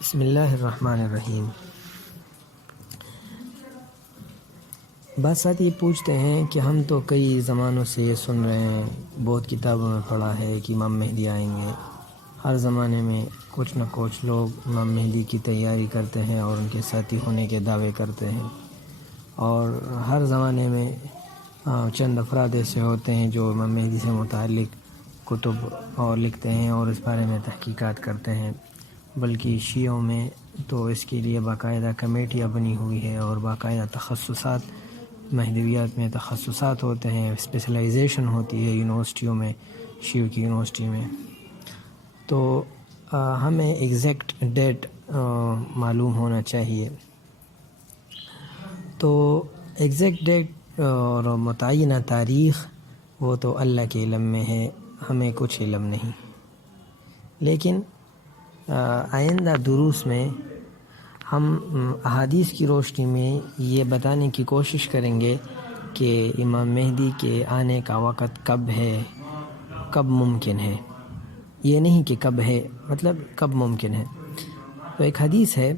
بسم اللہ الرحمن الرحیم۔ بعض ساتھی یہ پوچھتے ہیں کہ ہم تو کئی زمانوں سے یہ سن رہے ہیں، بہت کتابوں میں پڑھا ہے کہ امام مہدی آئیں گے۔ ہر زمانے میں کچھ نہ کچھ لوگ امام مہدی کی تیاری کرتے ہیں اور ان کے ساتھی ہونے کے دعوے کرتے ہیں، اور ہر زمانے میں چند افراد ایسے ہوتے ہیں جو امام مہدی سے متعلق کتب اور لکھتے ہیں اور اس بارے میں تحقیقات کرتے ہیں۔ بلکہ شیعوں میں تو اس کے لیے باقاعدہ کمیٹیاں بنی ہوئی ہے اور باقاعدہ تخصصات، مہدویات میں تخصصات ہوتے ہیں، اسپیشلائزیشن ہوتی ہے یونیورسٹیوں میں، شیعوں کی یونیورسٹی میں۔ تو ہمیں ایگزیکٹ ڈیٹ معلوم ہونا چاہیے۔ تو ایگزیکٹ ڈیٹ اور متعینہ تاریخ وہ تو اللہ کے علم میں ہے، ہمیں کچھ علم نہیں۔ لیکن آئندہ دروس میں ہم احادیث کی روشنی میں یہ بتانے کی کوشش کریں گے کہ امام مہدی کے آنے کا وقت کب ہے، کب ممکن ہے۔ یہ نہیں کہ کب ہے، مطلب کب ممکن ہے۔ تو ایک حدیث ہے،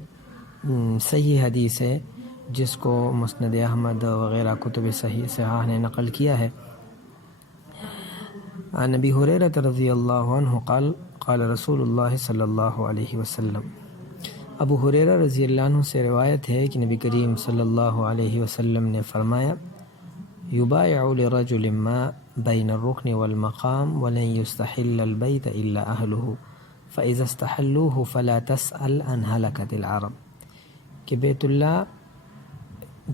صحیح حدیث ہے، جس کو مسند احمد وغیرہ کتب صحاح نے نقل کیا ہے۔ عن ابی ہریرہ رضی اللہ عنہ قال قال رسول اللہ صلی اللہ علیہ وسلم۔ ابو ہریرہ رضی اللہ عنہ سے روایت ہے کہ نبی کریم صلی اللہ علیہ وسلم نے فرمایا، یبایع لرجل ما بین الرکن والمقام ولن یستحل البیت الا اہلہ فاذا استحلوه فلا تسأل عن ہلکت العرب، کہ بیت اللہ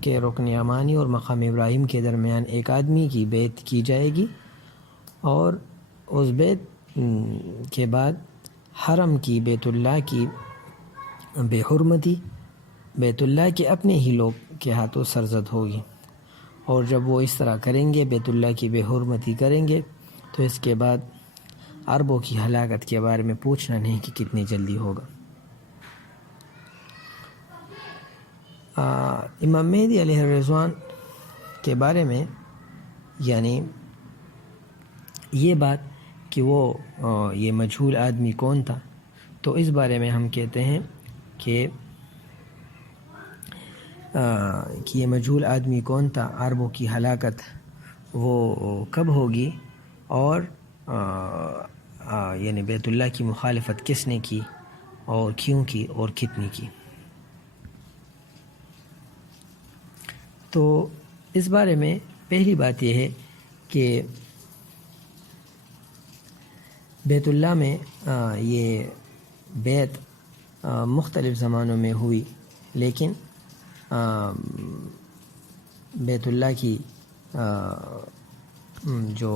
کے رکن یمانی اور مقام ابراہیم کے درمیان ایک آدمی کی بیعت کی جائے گی، اور اس بیت کے بعد حرم کی، بیت اللہ کی بے حرمتی بیت اللہ کے اپنے ہی لوگ کے ہاتھوں سرزد ہوگی، اور جب وہ اس طرح کریں گے، بیت اللہ کی بے حرمتی کریں گے، تو اس کے بعد عربوں کی ہلاکت کے بارے میں پوچھنا نہیں کہ کتنی جلدی ہوگا۔ امام مہدی علیہ الرضوان کے بارے میں، یعنی یہ بات کہ وہ یہ مجہول آدمی کون تھا، تو اس بارے میں ہم کہتے ہیں کہ یہ مجہول آدمی کون تھا، عربوں کی ہلاکت وہ کب ہوگی، اور یعنی بیت اللہ کی مخالفت کس نے کی اور کیوں کی اور کتنی کی۔ تو اس بارے میں پہلی بات یہ ہے کہ بیت اللہ میں یہ بیعت مختلف زمانوں میں ہوئی، لیکن بیت اللہ کی جو